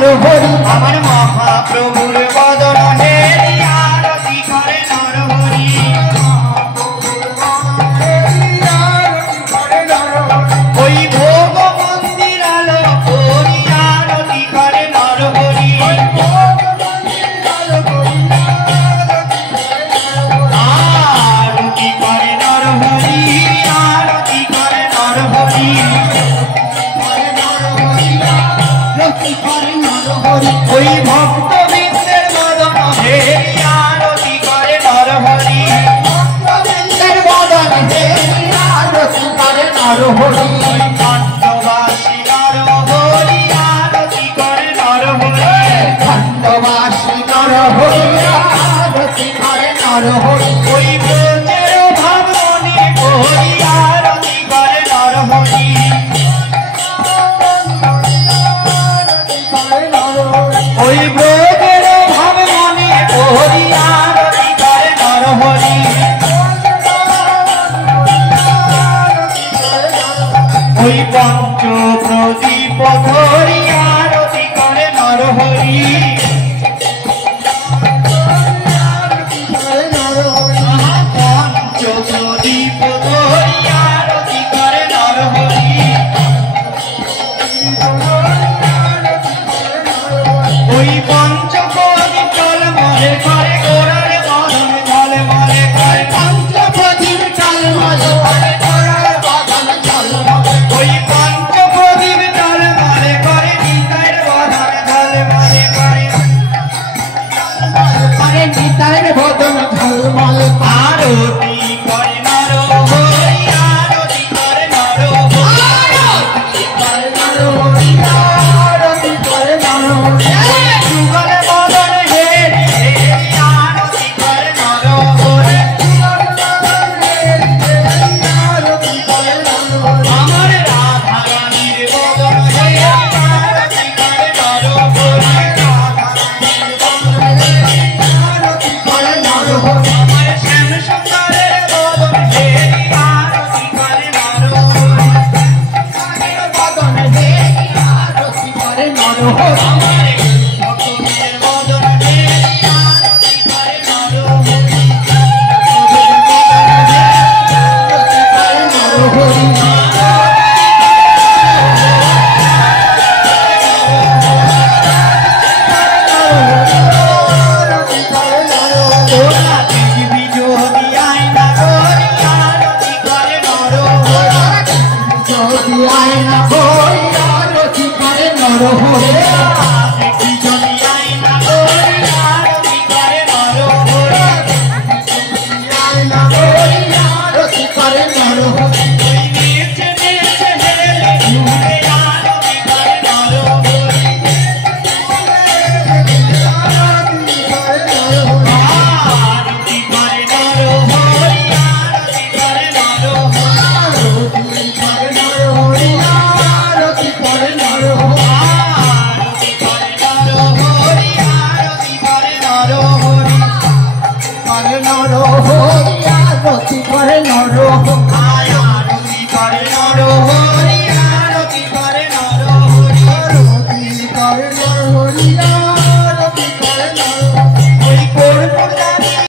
নরহরি আমার মহাপ্রভুর বদন হেরি আরতি করে নরহরি ওই ভোগ মন্দির আলো করি আরতি করে নরহরি আরতি করে নরহরি আরতি করে নরহরি ওই ভক্তবৃন্দের বদন হেরি আরতি করে নরহরি বদন হেরি আরতি করে নরহরি খণ্ডবাসী নরহরি আরতি করে নরহরি খণ্ডবাসী নরহরি আরতি করে নরহরি ওই ব্রজের ভাবনি হরি আরতি করে নরহরি ওই ব্রজের ভাবনি হরি আরতি করে নরহরি ওই পঞ্চ প্রদীপ ধরি আরতি করে নরহরি পঞ্চ প্রদীপ ধরি আরতি করে নরহরি ওই পঞ্চ প্রদীপ জল মলে করে গোড়ার বদন জল মলে করে পঞ্চপ্রদীপ জলমলে করে গোড়ার বদন জলমলে ওই পঞ্চ প্রদীপ জল মলে করে নিতাইর বদন জল মলে করে করে নিতাইর বদন ঝলমলে আরতি করে নরহরি আরতি করে নরহরি আরতি করে নরহরি আরতি করে নরহরি যুগল বদন হেরি হেরি আরতি করে নরহরি আরতি করে নরহরি আমার রাধা রানীর বদন হেরি আরতি করে নরহরি আরতি করে নরহরি আমার শ্যাম সুন্দরের বদন হেরি আরতি করে নরহরি বদন হেরি আরতি করে নরহরি আমার ভক্তদের বদন হেরি আরতি করে নরহরি নরহরি তোরা পৃথিবী যদি আয়না করি আরতি করে নরহরি যদি আয়না হই আরতি করে নরহরি